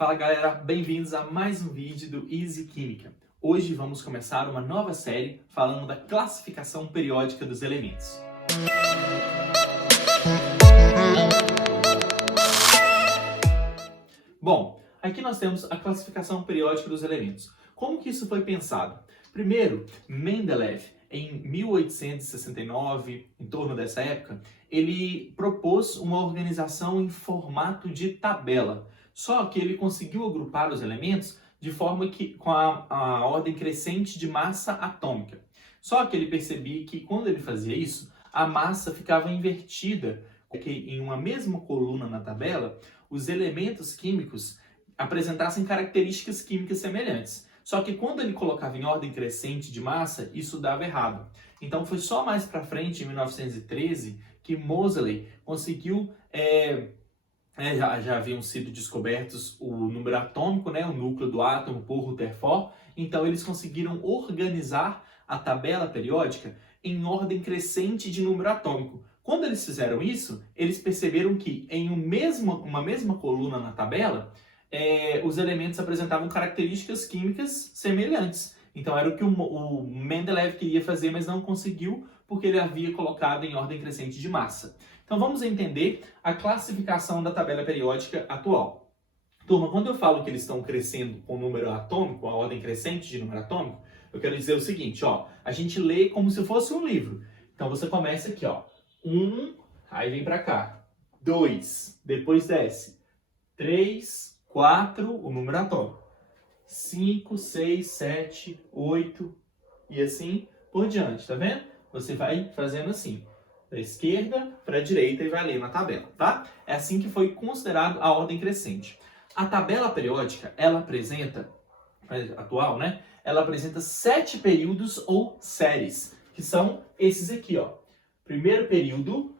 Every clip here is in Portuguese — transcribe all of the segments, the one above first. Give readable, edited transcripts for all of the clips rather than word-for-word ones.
Fala galera, bem-vindos a mais um vídeo do Easy Química. Hoje vamos começar uma nova série falando da classificação periódica dos elementos. Bom, aqui nós temos a classificação periódica dos elementos. Como que isso foi pensado? Primeiro, Mendeleev, em 1869, em torno dessa época, ele propôs uma organização em formato de tabela. Só que ele conseguiu agrupar os elementos de forma que com a ordem crescente de massa atômica. Só que ele percebia que quando ele fazia isso, a massa ficava invertida, porque em uma mesma coluna na tabela, os elementos químicos apresentassem características químicas semelhantes. Só que quando ele colocava em ordem crescente de massa, isso dava errado. Então foi só mais para frente, em 1913, que Moseley conseguiu... Já haviam sido descobertos o número atômico, o núcleo do átomo por Rutherford. Então eles conseguiram organizar a tabela periódica em ordem crescente de número atômico. Quando eles fizeram isso, eles perceberam que em uma mesma coluna na tabela, os elementos apresentavam características químicas semelhantes. Então era o que o Mendeleev queria fazer, mas não conseguiu, porque ele havia colocado em ordem crescente de massa. Então vamos entender a classificação da tabela periódica atual. Turma, quando eu falo que eles estão crescendo com o número atômico, a ordem crescente de número atômico, eu quero dizer o seguinte, a gente lê como se fosse um livro. Então você começa aqui, 1, aí vem para cá, 2, depois desce, 3, 4, o número atômico, 5, 6, 7, 8 e assim por diante, tá vendo? Você vai fazendo assim, da esquerda para a direita e vai ler na tabela, tá? É assim que foi considerado a ordem crescente. A tabela periódica, ela apresenta, atual, ela apresenta 7 períodos ou séries, que são esses aqui, Primeiro período,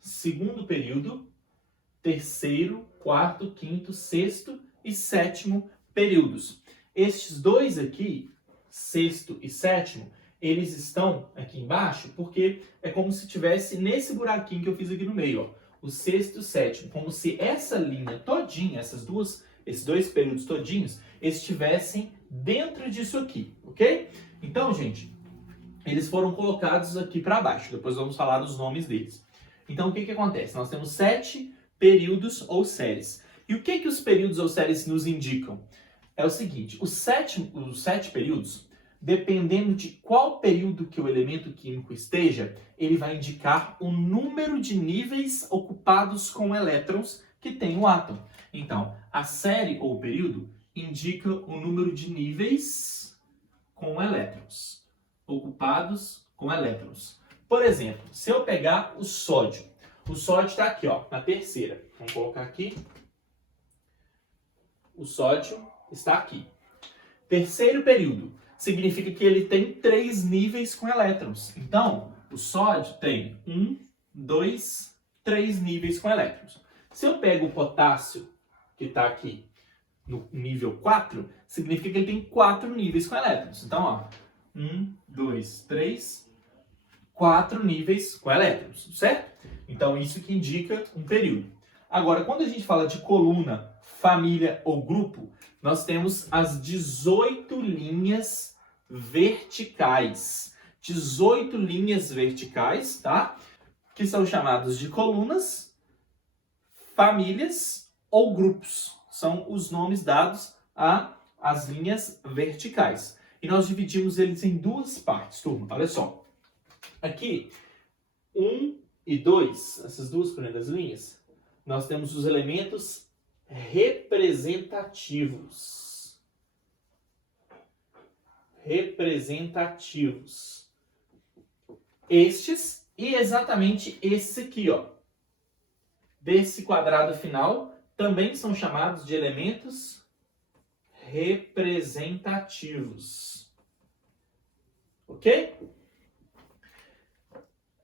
segundo período, terceiro, quarto, quinto, sexto e sétimo períodos. Estes dois aqui, sexto e sétimo, eles estão aqui embaixo porque é como se tivesse nesse buraquinho que eu fiz aqui no meio, o sexto e o sétimo, como se essa linha todinha, esses dois períodos todinhos, estivessem dentro disso aqui, ok? Então, gente, eles foram colocados aqui para baixo, depois vamos falar dos nomes deles. Então, o que acontece? Nós temos 7 períodos ou séries. E o que os períodos ou séries nos indicam? É o seguinte, os 7 períodos, dependendo de qual período que o elemento químico esteja, ele vai indicar o número de níveis ocupados com elétrons que tem o átomo. Então, a série ou período indica o número de níveis com elétrons, ocupados com elétrons. Por exemplo, se eu pegar o sódio está aqui, na terceira. Vamos colocar aqui. O sódio está aqui. Terceiro período significa que ele tem 3 níveis com elétrons. Então, o sódio tem 1, 2, 3 níveis com elétrons. Se eu pego o potássio, que está aqui no nível 4, significa que ele tem 4 níveis com elétrons. Então, 1, 2, 3, 4 níveis com elétrons, certo? Então, isso que indica um período. Agora, quando a gente fala de coluna, família ou grupo, nós temos as 18 linhas verticais. 18 linhas verticais, tá? Que são chamadas de colunas, famílias ou grupos. São os nomes dados às linhas verticais. E nós dividimos eles em 2 partes, turma. Olha só. Aqui, 1 e 2, essas 2 primeiras linhas, nós temos os elementos representativos. Representativos. Estes e exatamente esse aqui, desse quadrado final, também são chamados de elementos representativos. Ok?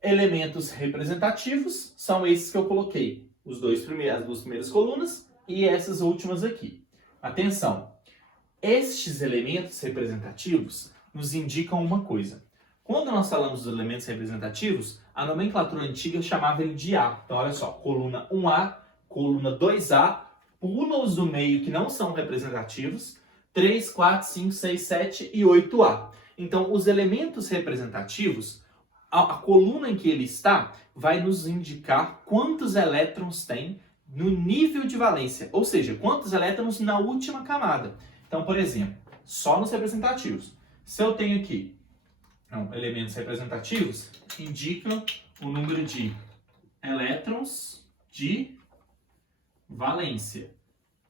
Elementos representativos são esses que eu coloquei. As 2 primeiras colunas e essas últimas aqui. Atenção! Estes elementos representativos nos indicam uma coisa. Quando nós falamos dos elementos representativos, a nomenclatura antiga chamava ele de A. Então, olha só, coluna 1A, coluna 2A, pula os do meio que não são representativos, 3, 4, 5, 6, 7 e 8A. Então, os elementos representativos, a coluna em que ele está, vai nos indicar quantos elétrons tem no nível de valência, ou seja, quantos elétrons na última camada. Então, por exemplo, só nos representativos. Se eu tenho aqui elementos representativos, indicam o número de elétrons de valência,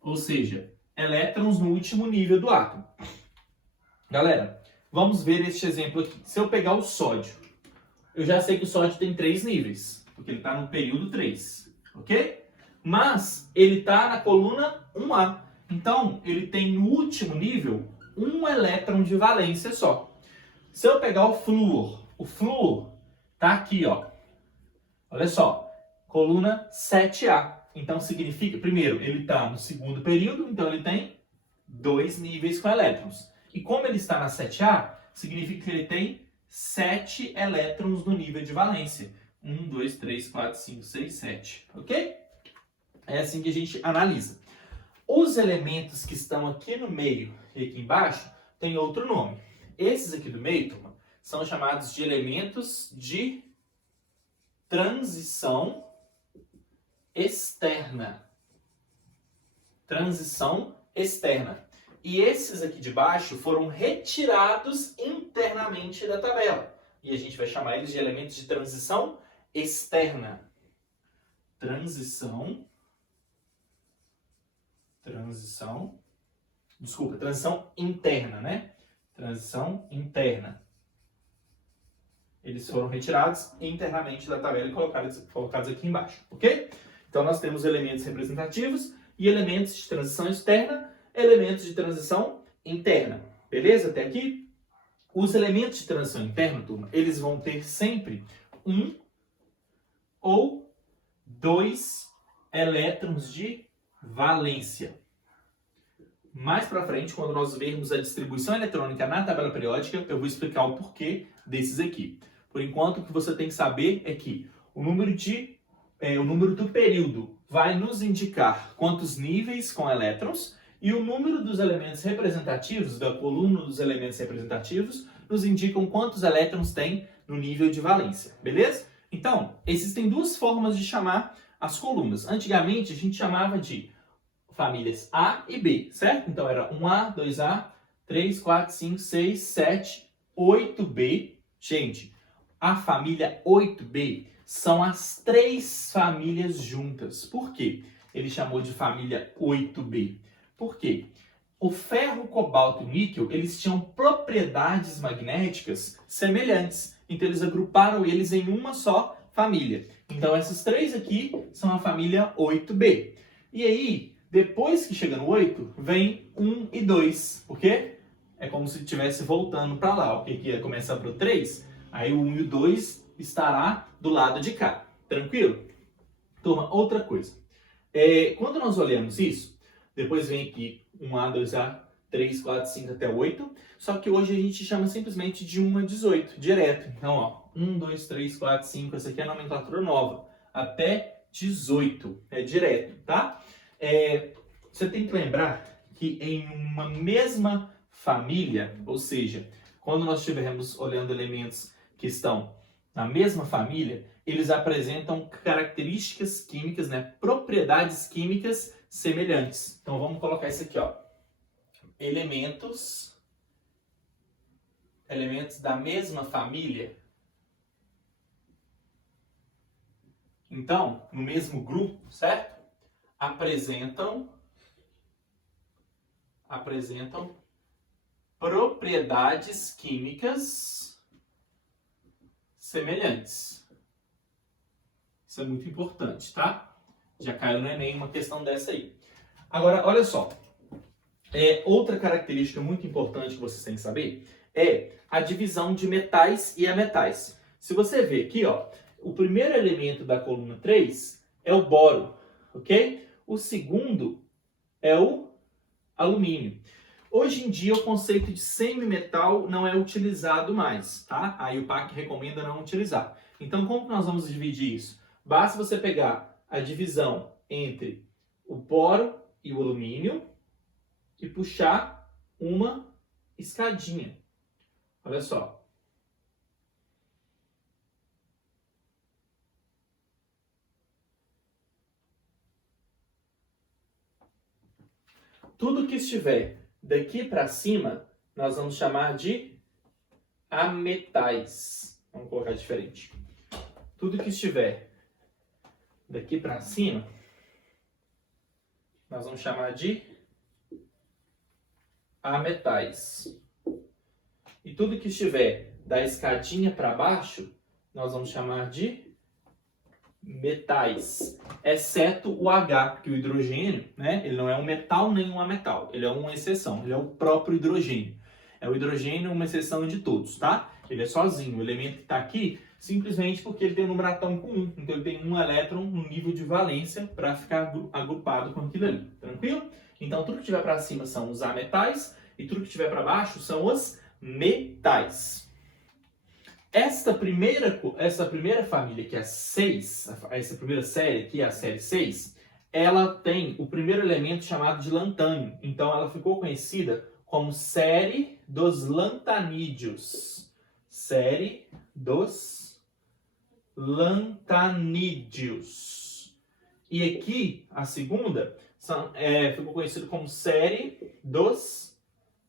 ou seja, elétrons no último nível do átomo. Galera, vamos ver este exemplo aqui. Se eu pegar o sódio, eu já sei que o sódio tem 3 níveis, porque ele está no período 3, ok? Mas ele está na coluna 1A. Então, ele tem no último nível 1 elétron de valência só. Se eu pegar o flúor está aqui, ó. Olha só, coluna 7A. Então, significa, primeiro, ele está no segundo período, então ele tem 2 níveis com elétrons. E como ele está na 7A, significa que ele tem 7 elétrons no nível de valência. 1, 2, 3, 4, 5, 6, 7. Ok? É assim que a gente analisa. Os elementos que estão aqui no meio e aqui embaixo têm outro nome. Esses aqui do meio, turma, são chamados de elementos de transição externa. Transição externa. E esses aqui de baixo foram retirados internamente da tabela. E a gente vai chamar eles de elementos de transição externa. Transição interna, né? Transição interna. Eles foram retirados internamente da tabela e colocados aqui embaixo, ok? Então nós temos elementos representativos e elementos de transição externa, elementos de transição interna. Beleza? Até aqui? Os elementos de transição interna, turma, eles vão ter sempre 1 ou 2 elétrons de valência. Mais para frente, quando nós vermos a distribuição eletrônica na tabela periódica, eu vou explicar o porquê desses aqui. Por enquanto, o que você tem que saber é que o número do período vai nos indicar quantos níveis com elétrons e o número dos elementos representativos, da coluna dos elementos representativos, nos indicam quantos elétrons tem no nível de valência. Beleza? Então, existem 2 formas de chamar as colunas. Antigamente, a gente chamava de famílias A e B, certo? Então, era 1A, 2A, 3, 4, 5, 6, 7, 8B. Gente, a família 8B são as 3 famílias juntas. Por quê? Ele chamou de família 8B. Por quê? O ferro, cobalto e o níquel, eles tinham propriedades magnéticas semelhantes. Então, eles agruparam eles em uma só família. Então, essas 3 aqui são a família 8B. E aí, depois que chega no 8, vem 1 e 2. Por quê? É como se estivesse voltando para lá. O que ia começar para o 3, aí o 1 e o 2 estará do lado de cá. Tranquilo? Turma, outra coisa. Quando nós olhamos isso, depois vem aqui 1A, 2A, 3, 4, 5 até 8. Só que hoje a gente chama simplesmente de 1 a 18, direto. Então, ó, 1, 2, 3, 4, 5. Essa aqui é a nomenclatura nova. Até 18. É direto, tá? Você tem que lembrar que em uma mesma família, ou seja, quando nós estivermos olhando elementos que estão na mesma família, eles apresentam características químicas, né, propriedades químicas semelhantes. Então vamos colocar isso aqui, ó. Elementos da mesma família. Então, no mesmo grupo, certo? Apresentam propriedades químicas semelhantes. Isso é muito importante, tá? Já caiu no Enem uma questão dessa aí. Agora, olha só. Outra característica muito importante que vocês têm que saber é a divisão de metais e ametais. Se você ver aqui, ó, o primeiro elemento da coluna 3 é o boro, ok? O segundo é o alumínio. Hoje em dia, o conceito de semimetal não é utilizado mais, tá? Aí o PAC recomenda não utilizar. Então, como que nós vamos dividir isso? Basta você pegar a divisão entre o boro e o alumínio e puxar uma escadinha. Olha só. Tudo que estiver daqui para cima, nós vamos chamar de ametais. Vamos colocar diferente. Tudo que estiver daqui para cima, nós vamos chamar de ametais. E tudo que estiver da escadinha para baixo, nós vamos chamar de metais, exceto o H, que o hidrogênio, né, ele não é um metal nem um ametal, ele é uma exceção, ele é o próprio hidrogênio. É o hidrogênio uma exceção de todos, tá? Ele é sozinho, o elemento que está aqui, simplesmente porque ele tem um número atômico 1, então ele tem um elétron no nível de valência para ficar agrupado com aquilo ali, tranquilo? Então tudo que tiver para cima são os ametais e tudo que tiver para baixo são os metais. Essa primeira família, que é a 6, essa primeira série aqui, a série 6, ela tem o primeiro elemento chamado de lantânio. Então ela ficou conhecida como série dos lantanídeos. Série dos lantanídeos. E aqui, a segunda, ficou conhecida como série dos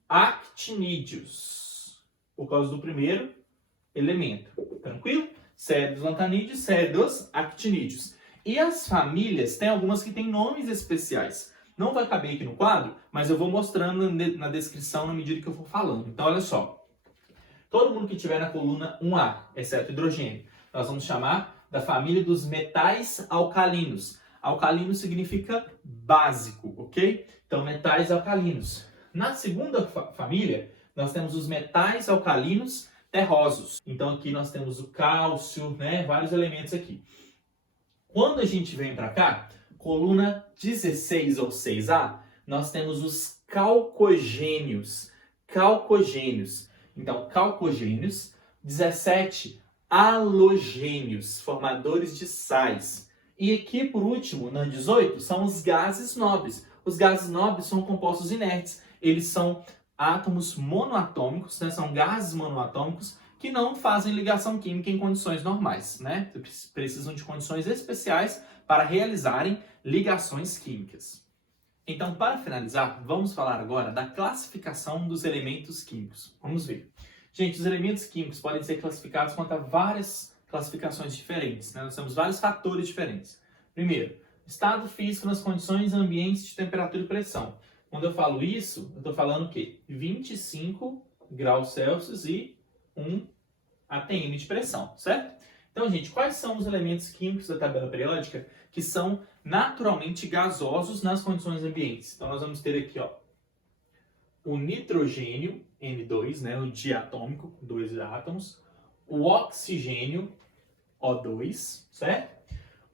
actinídeos. Por causa do primeiro elemento, tranquilo? Série dos lantanídeos, série dos actinídeos. E as famílias, tem algumas que têm nomes especiais. Não vai caber aqui no quadro, mas eu vou mostrando na descrição na medida que eu for falando. Então, olha só. Todo mundo que estiver na coluna 1A, exceto hidrogênio, nós vamos chamar da família dos metais alcalinos. Alcalino significa básico, ok? Então, metais alcalinos. Na segunda família, nós temos os metais alcalinos terrosos. Então aqui nós temos o cálcio, né? Vários elementos aqui. Quando a gente vem para cá, coluna 16 ou 6A, nós temos os calcogênios. Calcogênios. Então, calcogênios. 17, halogênios, formadores de sais. E aqui, por último, na 18, são os gases nobres. Os gases nobres são compostos inertes. Eles são átomos monoatômicos, né? São gases monoatômicos que não fazem ligação química em condições normais, né? Precisam de condições especiais para realizarem ligações químicas. Então, para finalizar, vamos falar agora da classificação dos elementos químicos. Vamos ver. Gente, os elementos químicos podem ser classificados quanto a várias classificações diferentes, né? Nós temos vários fatores diferentes. Primeiro, estado físico nas condições ambientes de temperatura e pressão. Quando eu falo isso, eu estou falando o quê? 25 graus Celsius e 1 atm de pressão, certo? Então, gente, quais são os elementos químicos da tabela periódica que são naturalmente gasosos nas condições ambientes? Então, nós vamos ter aqui, ó, o nitrogênio, N2, né, o diatômico, 2 átomos, o oxigênio, O2, certo?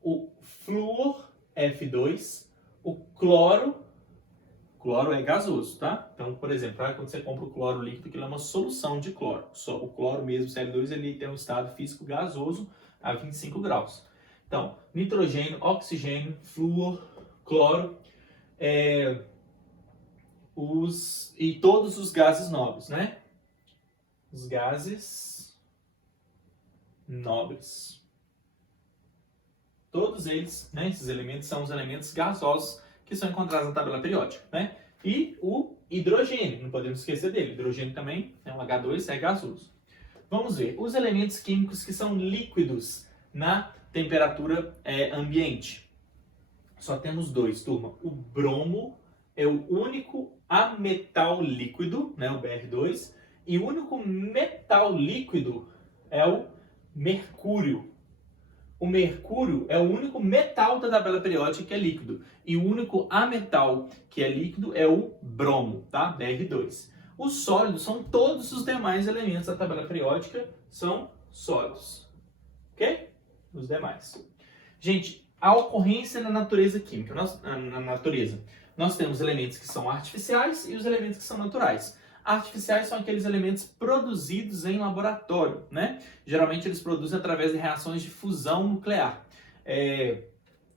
O flúor, F2, o cloro é gasoso, tá? Então, por exemplo, quando você compra o cloro líquido, aquilo é uma solução de cloro. Só o cloro mesmo, Cl2, ele tem um estado físico gasoso a 25 graus. Então, nitrogênio, oxigênio, flúor, cloro, e todos os gases nobres, né? Os gases nobres. Todos eles, né, esses elementos são os elementos gasosos que são encontrados na tabela periódica, né? E o hidrogênio, não podemos esquecer dele. O hidrogênio também é um H2, é gasoso. Vamos ver os elementos químicos que são líquidos na temperatura ambiente. Só temos 2, turma. O bromo é o único ametal líquido, né, o Br2, e o único metal líquido é o mercúrio. O mercúrio é o único metal da tabela periódica que é líquido. E o único ametal que é líquido é o bromo, tá? Br2. Os sólidos são todos os demais elementos da tabela periódica, são sólidos. Ok? Os demais. Gente, a ocorrência na natureza química. Na natureza, nós temos elementos que são artificiais e os elementos que são naturais. Artificiais são aqueles elementos produzidos em laboratório, né? Geralmente eles produzem através de reações de fusão nuclear.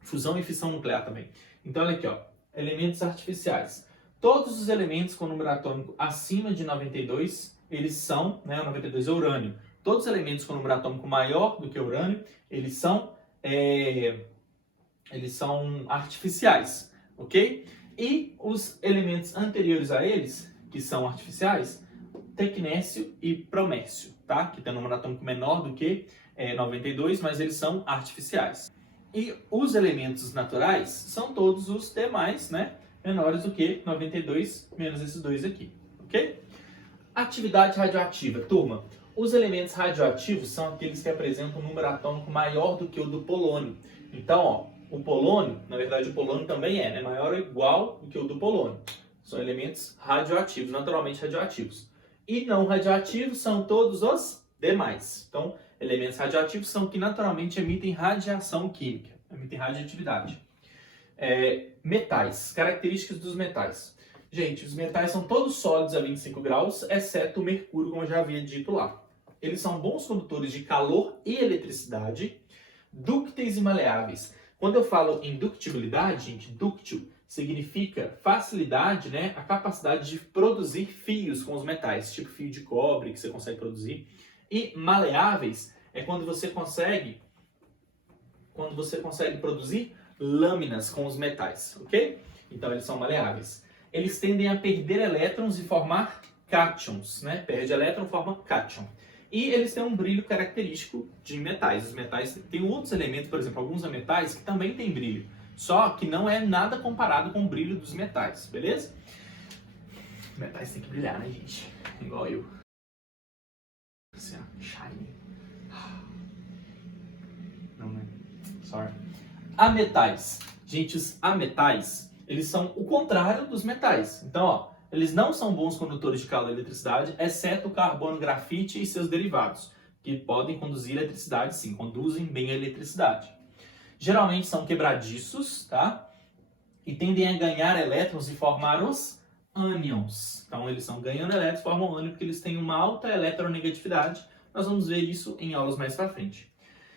Fusão e fissão nuclear também. Então, olha aqui, ó. Elementos artificiais. Todos os elementos com número atômico acima de 92, eles são, né, o 92 é urânio. Todos os elementos com número atômico maior do que urânio, eles são artificiais, ok? E os elementos anteriores a eles, que são artificiais, tecnécio e promércio, tá? Que tem um número atômico menor do que 92, mas eles são artificiais. E os elementos naturais são todos os demais, né? Menores do que 92, menos esses dois aqui, ok? Atividade radioativa. Turma, os elementos radioativos são aqueles que apresentam um número atômico maior do que o do polônio. Então, ó, o polônio, na verdade o polônio também é, né? Maior ou igual do que o do polônio. São elementos radioativos, naturalmente radioativos. E não radioativos são todos os demais. Então, elementos radioativos são que naturalmente emitem radiação química, emitem radioatividade. Metais, características dos metais. Gente, os metais são todos sólidos a 25 graus, exceto o mercúrio, como eu já havia dito lá. Eles são bons condutores de calor e eletricidade, dúcteis e maleáveis. Quando eu falo em ductibilidade, gente, dúctil significa facilidade, né, a capacidade de produzir fios com os metais, tipo fio de cobre que você consegue produzir. E maleáveis é quando você consegue produzir lâminas com os metais, ok? Então eles são maleáveis. Eles tendem a perder elétrons e formar cátions, né? Perde elétron, forma cátion. E eles têm um brilho característico de metais. Os metais têm outros elementos, por exemplo, alguns metais que também têm brilho. Só que não é nada comparado com o brilho dos metais, beleza? Metais têm que brilhar, né, gente? Igual eu. Assim, ó, shiny. Não, né? Sorry. Ametais. Gente, os ametais, eles são o contrário dos metais. Então, ó, eles não são bons condutores de calor e eletricidade, exceto o carbono, grafite e seus derivados, que podem conduzir eletricidade, sim, conduzem bem a eletricidade. Geralmente são quebradiços, tá? E tendem a ganhar elétrons e formar os ânions. Então, eles estão ganhando elétrons e formam ânion porque eles têm uma alta eletronegatividade. Nós vamos ver isso em aulas mais pra frente.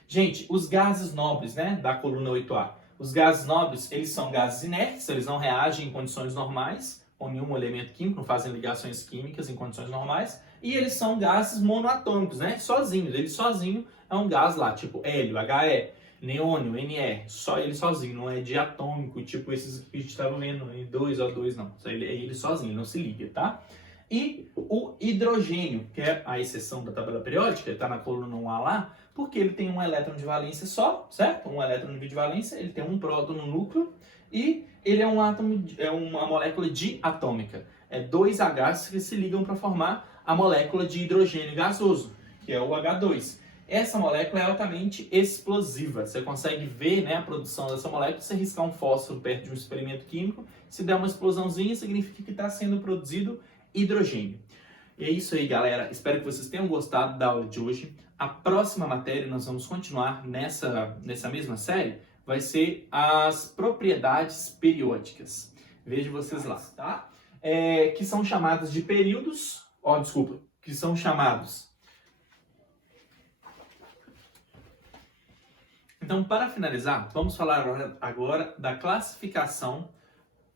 Gente, os gases nobres, né, da coluna 8A. Os gases nobres, eles são gases inertes, eles não reagem em condições normais, com nenhum elemento químico, não fazem ligações químicas em condições normais. E eles são gases monoatômicos, né, sozinhos. Ele sozinho é um gás lá, tipo hélio, HE. Neônio, Ne, só ele sozinho, não é diatômico, tipo esses que a gente estava vendo, N2O2, não. Ele sozinho, ele não se liga, tá? E o hidrogênio, que é a exceção da tabela periódica, está na coluna 1A lá, porque ele tem um elétron de valência só, certo? Um elétron de valência, ele tem um próton no núcleo e ele é uma molécula diatômica. É dois Hs que se ligam para formar a molécula de hidrogênio gasoso, que é o H2. Essa molécula é altamente explosiva. Você consegue ver, né, a produção dessa molécula se você riscar um fósforo perto de um experimento químico. Se der uma explosãozinha, significa que está sendo produzido hidrogênio. E é isso aí, galera. Espero que vocês tenham gostado da aula de hoje. A próxima matéria, nós vamos continuar nessa mesma série, vai ser as propriedades periódicas. Vejo vocês lá, tá? Que são chamadas de períodos... que são chamados... Então, para finalizar, vamos falar agora da classificação